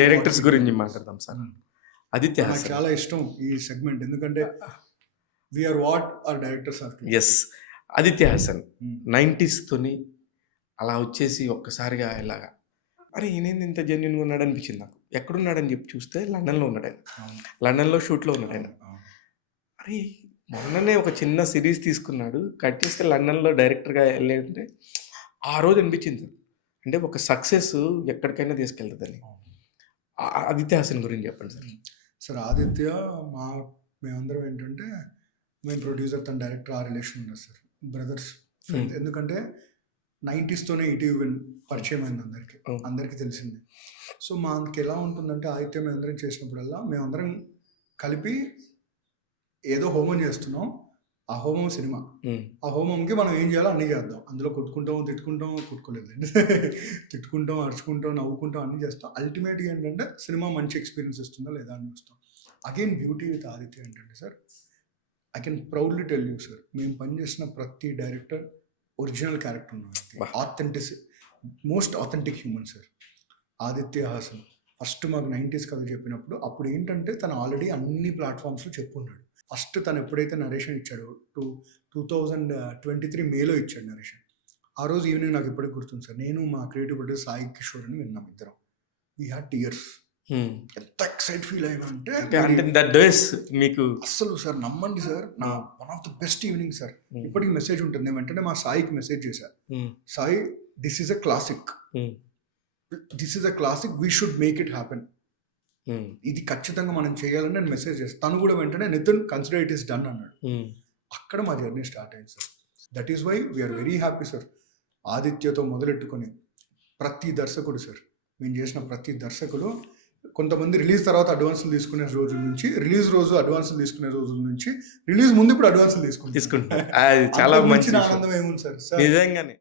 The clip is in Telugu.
డైరెక్టర్స్ గురించి మాట్లాడదాం సార్. ఆదిత్య నాకు హాసన్. చాలా ఇష్టం ఈ సెగ్మెంట్, ఎందుకంటే we're what are directors are. Yes, Aditya Hasan 90s తోని అలా వచ్చేసి ఒక్కసారిగా ఇలాగా అరే ఈయనేంది ఇంత జెన్యున్గా ఉన్నాడు అనిపించింది నాకు. ఎక్కడున్నాడని చెప్పి చూస్తే లండన్లో ఉన్నాడు ఆయన. లండన్లో షూట్లో ఉన్నాడు ఆయన. అరే మొన్ననే ఒక చిన్న సిరీస్ తీసుకున్నాడు, కట్ చేస్తే లండన్లో డైరెక్టర్గా వెళ్ళాడంటే ఆ రోజు అనిపించింది సార్. అంటే ఒక సక్సెస్ ఎక్కడికైనా తీసుకెళ్తుందని. ఆదిత్య హాసన్ గురించి చెప్పండి సార్. సార్ ఆదిత్య మేమందరం ఏంటంటే మేము ప్రొడ్యూసర్ తన డైరెక్టర్ ఆ రిలేషన్ ఉన్నది సార్, బ్రదర్స్ ఫ్రెండ్స్. ఎందుకంటే 90s తోనే ఈటీవీ పరిచయం అయింది అందరికీ తెలిసింది. సో మాకు ఎలా ఉంటుందంటే ఆదిత్య మేమందరం చేసినప్పుడల్లా మేమందరం కలిపి ఏదో హోమం చేస్తున్నాం, ఆ హోమం సినిమా. ఆ హోమంకి మనం ఏం చేయాలో అన్నీ చేద్దాం. అందులో తిట్టుకుంటాం, కొట్టుకోలేదండి, తిట్టుకుంటాం, అరుచుకుంటాం, నవ్వుకుంటాం, అన్నీ చేస్తాం. అల్టిమేట్గా ఏంటంటే సినిమా మంచి ఎక్స్పీరియన్స్ ఇస్తుందా లేదా అని చూస్తాం. అగైన్ బ్యూటీ విత్ ఆదిత్య ఏంటంటే sir, I can proudly tell you sir, మేము పనిచేసిన ప్రతి డైరెక్టర్ ఒరిజినల్ క్యారెక్టర్ ఉన్నాడు, most authentic human sir Aditya Haasan. First మాకు 90s కథ చెప్పినప్పుడు అప్పుడు ఏంటంటే తను ఆల్రెడీ అన్ని ప్లాట్ఫామ్స్లో చెప్పున్నాడు. ఫస్ట్ తను ఎప్పుడైతే నరేషన్ ఇచ్చాడో 2023 మేలో ఇచ్చాడు నరేషన్. ఆ రోజు ఈవినింగ్ నాకు ఎప్పటికి గుర్తుంది సార్, నేను మా క్రియేటివ్ ప్రొడ్యూసర్ సాయి కిషోర్ అని విన్నాం ఇద్దరం. We had tears. ఎంత ఎక్సైట్ ఫీల్ అయినా అంటే మీకు అస్సలు సార్ నమ్మండి సార్, నా one of the best evening sir. ఇప్పటికి మెసేజ్ ఉంటుంది, నేను వెంటనే మా సాయికి మెసేజ్ చేశాను, Sai this is a classic, we should make it happen, ఇది ఖచ్చితంగా మనం చేయాలని నేను మెసేజ్ చేస్తాను. తను కూడా వెంటనే Nithin consider it is done అన్నాడు. అక్కడ మా జర్నీ స్టార్ట్ అయింది sir. That is why we are very happy sir. ఆదిత్యతో మొదలెట్టుకొని ప్రతి దర్శకుడు సార్, మేము చేసిన ప్రతి దర్శకుడు, కొంతమంది రిలీజ్ తర్వాత అడ్వాన్సులు తీసుకునే రోజుల నుంచి, రిలీజ్ రోజు అడ్వాన్సులు తీసుకునే రోజుల నుంచి, రిలీజ్ ముందు ఇప్పుడు అడ్వాన్సులు తీసుకుంటారు. చాలా మంచి ఆనందం ఏముంది సార్ నిజంగానే.